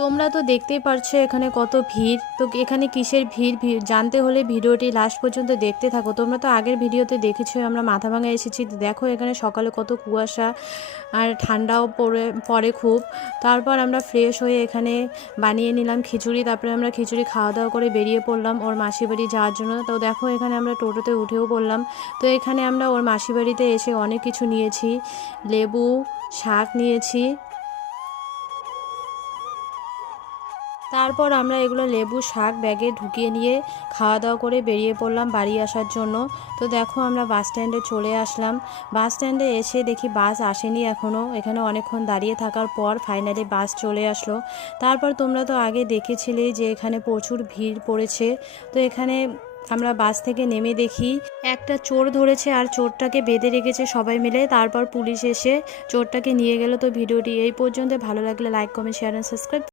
তোমরা তো দেখতেই পারছো এখানে কত ভিড়। তো এখানে কিসের ভিড় জানতে হলে ভিডিওটি লাস্ট পর্যন্ত দেখতে থাকো। তোমরা তো আগের ভিডিওতে দেখেছো আমরা মাথাভাঙা এসেছি। দেখো এখানে সকালে কত কুয়াশা আর ঠান্ডাও পড়ে খুব। তারপর আমরা ফ্রেশ হয়ে এখানে বানিয়ে নিলাম খিচুড়ি। তারপরে আমরা খিচুড়ি খাওয়া দাওয়া করে বেরিয়ে পড়লাম ওর মাসি বাড়ি যাওয়ার জন্য। তো দেখো এখানে আমরা টোটোতে উঠেও পড়লাম। তো এখানে আমরা ওর মাসি বাড়িতে এসে অনেক কিছু নিয়েছি, লেবু, শাক নিয়েছি। তারপর আমরা এগুলো লেবু শাক ব্যাগে ঢুকিয়ে নিয়ে খাওয়া দাওয়া করে বেরিয়ে পড়লাম বাড়ি আসার জন্য। তো দেখো আমরা বাস স্ট্যান্ডে চলে আসলাম। বাস স্ট্যান্ডে এসে দেখি বাস আসেনি এখনও। এখানে অনেকক্ষণ দাঁড়িয়ে থাকার পর ফাইনালি বাস চলে আসলো। তারপর তোমরা তো আগে দেখেছিলে যে এখানে প্রচুর ভিড় পড়েছে। তো এখানে আমরা বাস থেকে নেমে দেখি একটা চোর ধরেছে আর চোরটাকে বেঁধে রেখেছে সবাই মিলে। তারপর পুলিশ এসে চোরটাকে নিয়ে গেল। তো ভিডিওটি এই পর্যন্ত, ভালো লাগলে like, comment, share and subscribe.